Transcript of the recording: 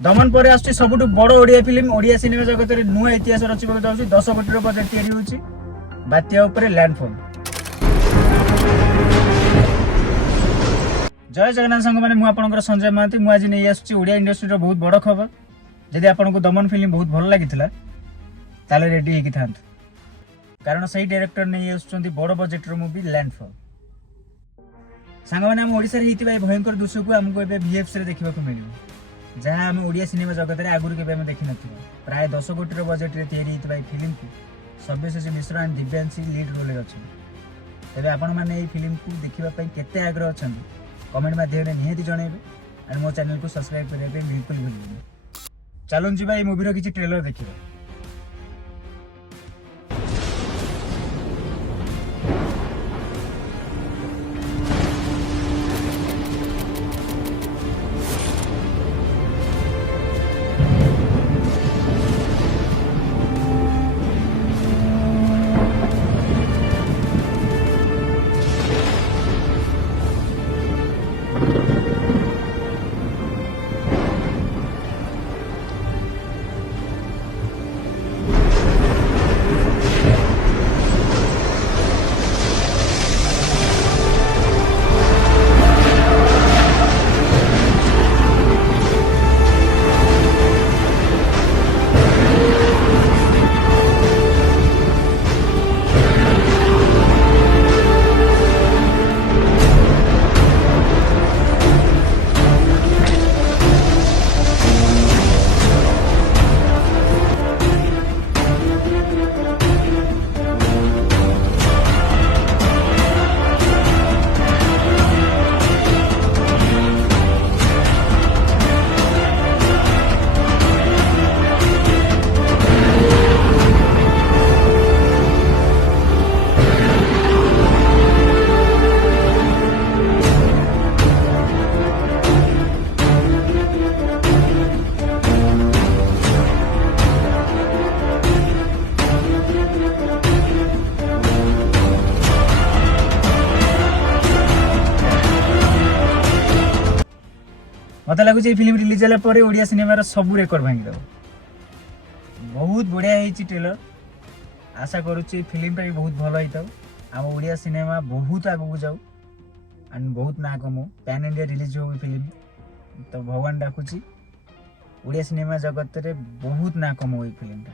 दमन पर आसुची सबुठु बड़ ओडिया फिल्म ओडिया सिनेमा जगत रे नुआ इतिहास रचिबाक जाउची 10 कोटी रो बजेट तयारी होउची बात्या ऊपर लैंडफॉल। जय जगन्नाथ संग माने मु आपनकर संजय महांती मु आज नै आसुची ओडिया इंडस्ट्री रो बहुत बड़ खबर। जदि आपनको दमन फिल्म बहुत भल लागिथिला ताले रेडी हेकि थांत कारण सही डायरेक्टर नै आसुचंती बड़ बजेट रो मूवी लैंडफॉल। संग माने हम ओडिसा रे हितिबाई भयंकर दृश्य को हमको एबे वीएफएक्स रे देखिबा को मिलिबो जहाँ आम ओडिया सिनेमा जगत में आगुरी के देखी न प्राय 10 कोटी बजेट रे तैयारी फिल्म को Sabyasachi Mishra and Divyanshi lead role अच्छे। तेज आपण मैंने फिल्म को देखापी केते आग्रह अच्छा कमेंट माध्यम निहाती जनइबे एंड मो चैनल को सब्सक्राइब करने बिल्कुल भूल। चलूँ जी मूवी किसी ट्रेलर देखा। मत लगुच फिल्म रिलीज है ओडिया सिनेमार सब रेकर्ड भांगी बहुत बढ़िया होती ट्रेलर। आशा करुच्ची फिल्म भी बहुत भल होता आम ओडिया सिनेमा बहुत आगू जाऊ एंड बहुत ना कमो पैन इंडिया रिलीज हो फिल्म तो भगवान डाकुची ओडिया सिनेमा जगत रे बहुत ना कमो फिल्म।